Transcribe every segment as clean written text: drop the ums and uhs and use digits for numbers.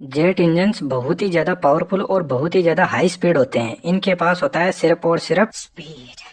Jet engines बहुत ही ज्यादा powerful और बहुत ही ज्यादा हाई स्पीड होते हैं। इनके पास होता है सिर्फ और सिर्फ स्पीड।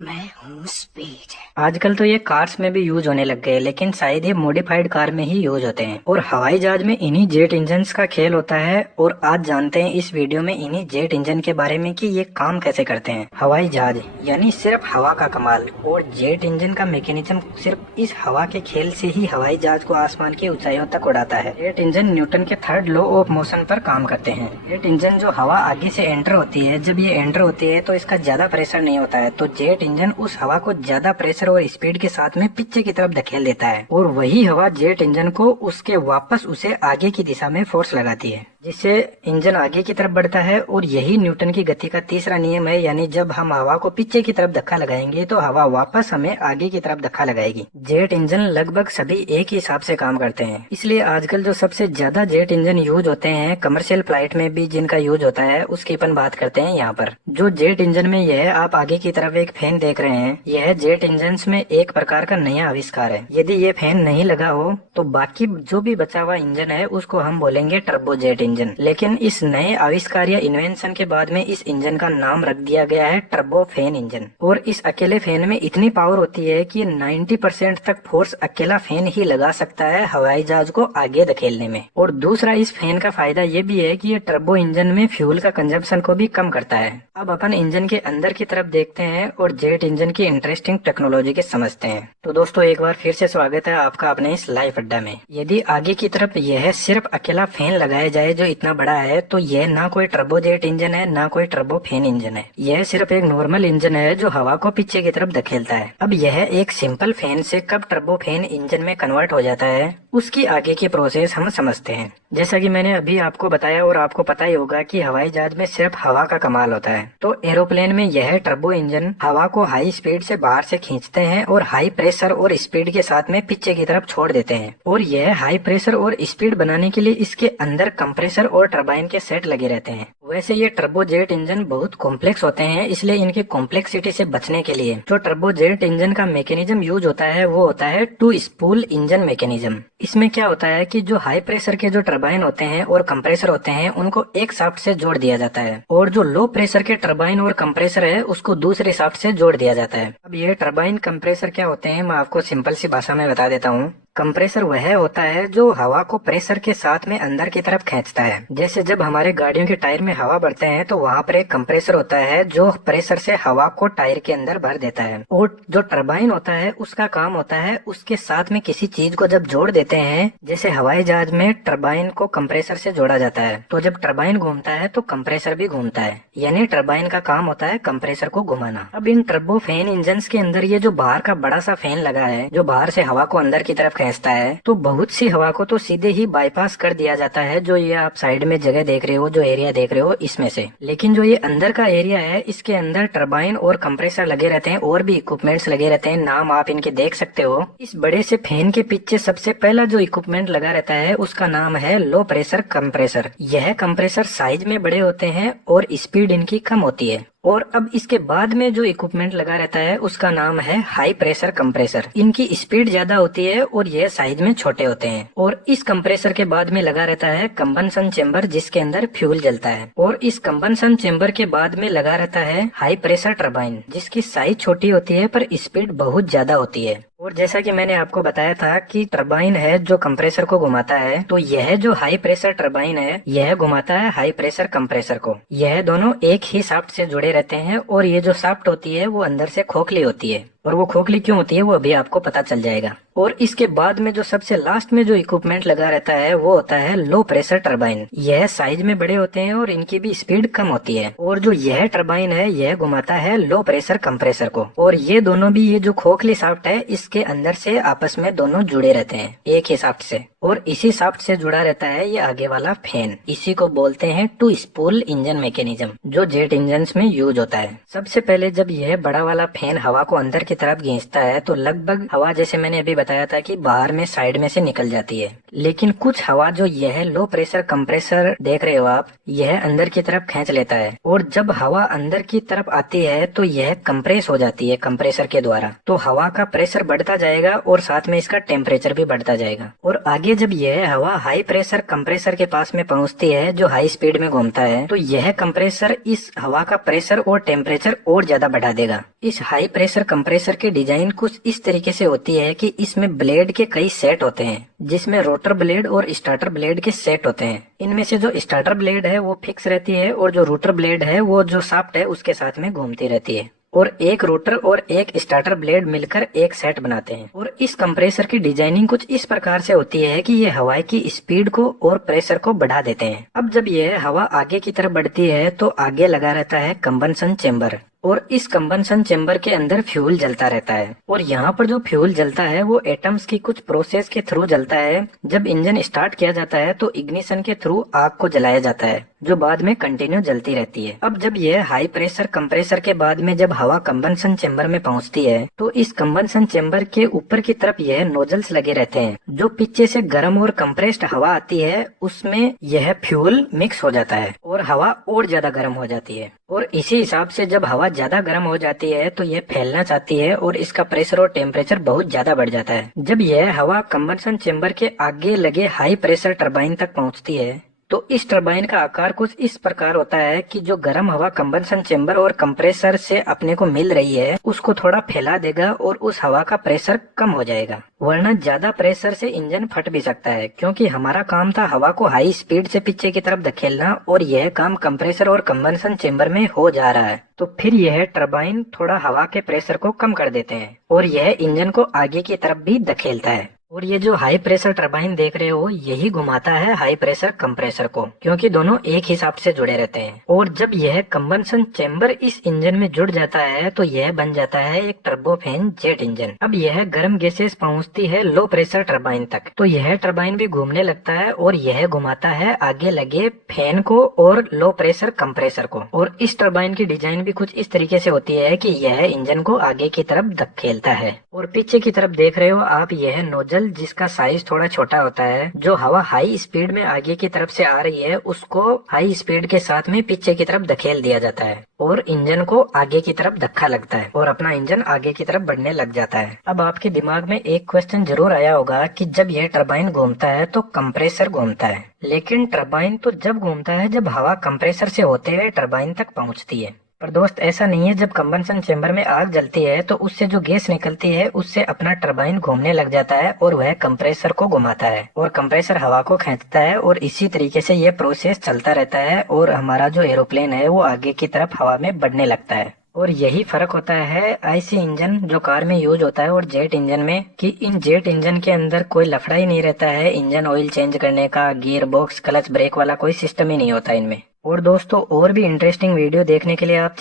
मैं हूँ स्पीड। आजकल तो ये कार्स में भी यूज होने लग गए, लेकिन शायद ये मॉडिफाइड कार में ही यूज होते हैं और हवाई जहाज में इन्हीं जेट इंजन्स का खेल होता है। और आज जानते हैं इस वीडियो में इन्हीं जेट इंजन के बारे में कि ये काम कैसे करते हैं। हवाई जहाज यानी सिर्फ हवा का कमाल, और जेट इंजन का मैकेनिज्म सिर्फ इस हवा के खेल से ही हवाई जहाज को आसमान की ऊंचाइयों तक उड़ाता है। जेट इंजन न्यूटन के थर्ड लॉ ऑफ मोशन पर काम करते हैं। जेट इंजन जो हवा आगे से एंटर होती है, जब ये एंटर होती है तो इसका ज्यादा प्रेशर नहीं होता है, तो जेट इंजन उस हवा को ज्यादा प्रेशर और स्पीड के साथ में पीछे की तरफ धकेल देता है, और वही हवा जेट इंजन को उसके वापस उसे आगे की दिशा में फोर्स लगाती है, जिससे इंजन आगे की तरफ बढ़ता है। और यही न्यूटन की गति का तीसरा नियम है, यानी जब हम हवा को पीछे की तरफ धक्का लगाएंगे तो हवा वापस हमें आगे की तरफ धक्का लगाएगी। जेट इंजन लगभग सभी एक ही हिसाब से काम करते हैं, इसलिए आजकल जो सबसे ज्यादा जेट इंजन यूज होते हैं कमर्शियल फ्लाइट में भी जिनका यूज होता है उसकी अपन बात करते हैं यहाँ पर। जो जेट इंजन में यह आप आगे की तरफ एक फैन देख रहे हैं, यह जेट इंजन में एक प्रकार का नया आविष्कार है। यदि ये फैन नहीं लगा हो तो बाकी जो भी बचा हुआ इंजन है उसको हम बोलेंगे टर्बो जेट इंजन। लेकिन इस नए आविष्कार या इन्वेंशन के बाद में इस इंजन का नाम रख दिया गया है टर्बो फैन इंजन। और इस अकेले फैन में इतनी पावर होती है कि 90% तक फोर्स अकेला फैन ही लगा सकता है हवाई जहाज को आगे धकेलने में। और दूसरा इस फैन का फायदा ये भी है कि ये टर्बो इंजन में फ्यूल का कंजप्शन को भी कम करता है। अब अपन इंजन के अंदर की तरफ देखते हैं और जेट इंजन की इंटरेस्टिंग टेक्नोलॉजी के समझते हैं। तो दोस्तों एक बार फिर से स्वागत है आपका अपने इस लाइव अड्डा में। यदि आगे की तरफ यह सिर्फ अकेला फैन लगाया जाए जो इतना बड़ा है, तो यह ना कोई टर्बो जेट इंजन है ना कोई टर्बो फैन इंजन है। यह सिर्फ एक नॉर्मल इंजन है जो हवा को पीछे की तरफ धकेलता है। अब यह एक सिंपल फैन से कब टर्बो फैन इंजन में कन्वर्ट हो जाता है उसकी आगे की प्रोसेस हम समझते हैं। जैसा कि मैंने अभी आपको बताया और आपको पता ही होगा कि हवाई जहाज में सिर्फ हवा का कमाल होता है, तो एरोप्लेन में यह टर्बो इंजन हवा को हाई स्पीड से बाहर से खींचते हैं और हाई प्रेशर और स्पीड के साथ में पीछे की तरफ छोड़ देते हैं। और यह हाई प्रेशर और स्पीड बनाने के लिए इसके अंदर कंप्रेसर और टरबाइन के सेट लगे रहते हैं। वैसे ये टर्बो जेट इंजन बहुत कॉम्प्लेक्स होते हैं, इसलिए इनकी कॉम्प्लेक्सिटी से बचने के लिए जो टर्बो जेट इंजन का मैकेनिज्म यूज होता है वो होता है टू स्पूल इंजन मैकेनिज्म। इसमें क्या होता है कि जो हाई प्रेशर के जो टरबाइन होते हैं और कंप्रेसर होते हैं उनको एक शाफ्ट से जोड़ दिया जाता है, और जो लो प्रेशर के टरबाइन और कंप्रेसर है उसको दूसरे शाफ्ट से जोड़ दिया जाता है। अब ये टरबाइन कंप्रेसर क्या होते हैं मैं आपको सिंपल सी भाषा में बता देता हूँ। कंप्रेसर वह होता है जो हवा को प्रेशर के साथ में अंदर की तरफ खींचता है। जैसे जब हमारे गाड़ियों के टायर में हवा भरते हैं तो वहाँ पर एक कंप्रेसर होता है जो प्रेशर से हवा को टायर के अंदर भर देता है। और जो टरबाइन होता है उसका काम होता है उसके साथ में किसी चीज को जब जोड़ देते हैं, जैसे हवाई जहाज में टरबाइन को कंप्रेसर से जोड़ा जाता है, तो जब टरबाइन घूमता है तो कंप्रेसर भी घूमता है, यानी टरबाइन का काम होता है कंप्रेसर को घुमाना। अब इन टर्बो फैन इंजन के अंदर ये जो बाहर का बड़ा सा फैन लगा है जो बाहर से हवा को अंदर की तरफ खींचता है, तो बहुत सी हवा को तो सीधे ही बाईपास कर दिया जाता है, जो ये आप साइड में जगह देख रहे हो, जो एरिया देख रहे हो इसमें से। लेकिन जो ये अंदर का एरिया है इसके अंदर टरबाइन और कंप्रेसर लगे रहते हैं और भी इक्विपमेंट्स लगे रहते हैं, नाम आप इनके देख सकते हो। इस बड़े से फैन के पीछे सबसे पहला जो इक्विपमेंट लगा रहता है उसका नाम है लो प्रेशर कंप्रेसर। यह कंप्रेसर साइज में बड़े होते हैं और स्पीड इनकी कम होती है। और अब इसके बाद में जो इक्विपमेंट लगा रहता है उसका नाम है हाई प्रेशर कंप्रेसर। इनकी स्पीड ज्यादा होती है और यह साइज में छोटे होते हैं। और इस कंप्रेसर के बाद में लगा रहता है कंबंशन चेंबर जिसके अंदर फ्यूल जलता है। और इस कंबंशन चेंबर के बाद में लगा रहता है हाई प्रेशर टरबाइन जिसकी साइज छोटी होती है पर स्पीड बहुत ज्यादा होती है। और जैसा कि मैंने आपको बताया था कि टरबाइन है जो कंप्रेसर को घुमाता है, तो यह जो हाई प्रेशर टरबाइन है यह घुमाता है हाई प्रेशर कंप्रेसर को। यह दोनों एक ही शाफ्ट से जुड़े रहते हैं और ये जो शाफ्ट होती है वो अंदर से खोखली होती है। और वो खोखली क्यों होती है वो अभी आपको पता चल जाएगा। और इसके बाद में जो सबसे लास्ट में जो इक्विपमेंट लगा रहता है वो होता है लो प्रेशर टरबाइन। यह साइज में बड़े होते हैं और इनकी भी स्पीड कम होती है। और जो यह टरबाइन है यह घुमाता है लो प्रेशर कंप्रेसर को। और ये दोनों भी, ये जो खोखली शाफ्ट है इसके अंदर से आपस में दोनों जुड़े रहते हैं एक ही शाफ्ट से, और इसी शाफ्ट से जुड़ा रहता है ये आगे वाला फैन। इसी को बोलते हैं टू स्पूल इंजन मैकेनिज्म, जो जेट इंजन में यूज होता है। सबसे पहले जब यह बड़ा वाला फैन हवा को अंदर की तरफ खींचता है तो लगभग हवा, जैसे मैंने अभी बताया था कि बाहर में साइड में से निकल जाती है। लेकिन कुछ हवा जो यह लो प्रेशर कंप्रेसर देख रहे हो आप, यह अंदर की तरफ खींच लेता है और जब हवा अंदर की तरफ आती है तो यह कंप्रेस हो जाती है कंप्रेसर के द्वारा। तो हवा का प्रेशर बढ़ता जाएगा और साथ में इसका टेम्परेचर भी बढ़ता जाएगा। और आगे जब यह हवा हाई प्रेशर कंप्रेसर के पास में पहुंचती है जो हाई स्पीड में घूमता है, तो यह कंप्रेसर इस हवा का प्रेशर और टेम्परेचर और ज्यादा बढ़ा देगा। इस हाई प्रेशर कंप्रेसर की डिजाइन कुछ इस तरीके से होती है कि इसमें ब्लेड के कई सेट होते हैं, जिसमें रोटर ब्लेड और स्टार्टर ब्लेड के सेट होते हैं। इनमें से जो स्टार्टर ब्लेड है वो फिक्स रहती है और जो रोटर ब्लेड है वो जो शाफ्ट है उसके साथ में घूमती रहती है। और एक रोटर और एक स्टार्टर ब्लेड मिलकर एक सेट बनाते हैं। और इस कंप्रेसर की डिजाइनिंग कुछ इस प्रकार से होती है कि ये हवा की स्पीड को और प्रेशर को बढ़ा देते हैं। अब जब यह हवा आगे की तरफ बढ़ती है तो आगे लगा रहता है कंबंशन चेंबर, और इस कंबंशन चेंबर के अंदर फ्यूल जलता रहता है। और यहाँ पर जो फ्यूल जलता है वो एटम्स की कुछ प्रोसेस के थ्रू जलता है। जब इंजन स्टार्ट किया जाता है तो इग्निशन के थ्रू आग को जलाया जाता है, जो बाद में कंटिन्यू जलती रहती है। अब जब यह हाई प्रेशर कंप्रेसर के बाद में जब हवा कंबंशन चेंबर में पहुंचती है तो इस कंबंशन चेंबर के ऊपर की तरफ यह नोजल्स लगे रहते हैं, जो पीछे से गर्म और कंप्रेस्ड हवा आती है उसमें यह फ्यूल मिक्स हो जाता है और हवा और ज्यादा गर्म हो जाती है। और इसी हिसाब से जब हवा ज्यादा गर्म हो जाती है तो यह फैलना चाहती है और इसका प्रेशर और टेम्परेचर बहुत ज्यादा बढ़ जाता है। जब यह हवा कंबंशन चेंबर के आगे लगे हाई प्रेशर टरबाइन तक पहुंचती है तो इस टरबाइन का आकार कुछ इस प्रकार होता है कि जो गर्म हवा कंबंशन चेंबर और कंप्रेसर से अपने को मिल रही है उसको थोड़ा फैला देगा और उस हवा का प्रेशर कम हो जाएगा। वरना ज्यादा प्रेशर से इंजन फट भी सकता है, क्योंकि हमारा काम था हवा को हाई स्पीड से पीछे की तरफ धकेलना और यह काम कंप्रेसर और कंबंशन चेंबर में हो जा रहा है। तो फिर यह टरबाइन थोड़ा हवा के प्रेशर को कम कर देते हैं और यह इंजन को आगे की तरफ भी धकेलता है। और ये जो हाई प्रेशर टरबाइन देख रहे हो यही घुमाता है हाई प्रेशर कंप्रेसर को, क्योंकि दोनों एक हिसाब से जुड़े रहते हैं। और जब यह कंबंशन चेंबर इस इंजन में जुड़ जाता है तो यह बन जाता है एक टर्बोफैन जेट इंजन। अब यह गर्म गैसेस पहुंचती है लो प्रेशर टरबाइन तक, तो यह टरबाइन भी घूमने लगता है और यह घुमाता है आगे लगे फैन को और लो प्रेशर कंप्रेसर को। और इस टरबाइन की डिजाइन भी कुछ इस तरीके से होती है कि यह इंजन को आगे की तरफ धकेलता है। और पीछे की तरफ देख रहे हो आप यह नोजल जिसका साइज थोड़ा छोटा होता है, जो हवा हाई स्पीड में आगे की तरफ से आ रही है उसको हाई स्पीड के साथ में पीछे की तरफ धकेल दिया जाता है और इंजन को आगे की तरफ धक्का लगता है और अपना इंजन आगे की तरफ बढ़ने लग जाता है। अब आपके दिमाग में एक क्वेश्चन जरूर आया होगा कि जब यह टरबाइन घूमता है तो कंप्रेसर घूमता है, लेकिन टरबाइन तो जब घूमता है जब हवा कंप्रेसर से होते हुए टरबाइन तक पहुंचती है। पर दोस्त ऐसा नहीं है। जब कंबंशन चेंबर में आग जलती है तो उससे जो गैस निकलती है उससे अपना टरबाइन घूमने लग जाता है और वह कंप्रेसर को घुमाता है और कंप्रेसर हवा को खींचता है और इसी तरीके से यह प्रोसेस चलता रहता है और हमारा जो एरोप्लेन है वो आगे की तरफ हवा में बढ़ने लगता है। और यही फर्क होता है आईसी इंजन जो कार में यूज होता है और जेट इंजन में, कि इन जेट इंजन के अंदर कोई लफड़ा ही नहीं रहता है। इंजन ऑयल चेंज करने का, गियर बॉक्स, क्लच, ब्रेक वाला कोई सिस्टम ही नहीं होता इनमें। और दोस्तों और भी इंटरेस्टिंग वीडियो देखने के लिए आप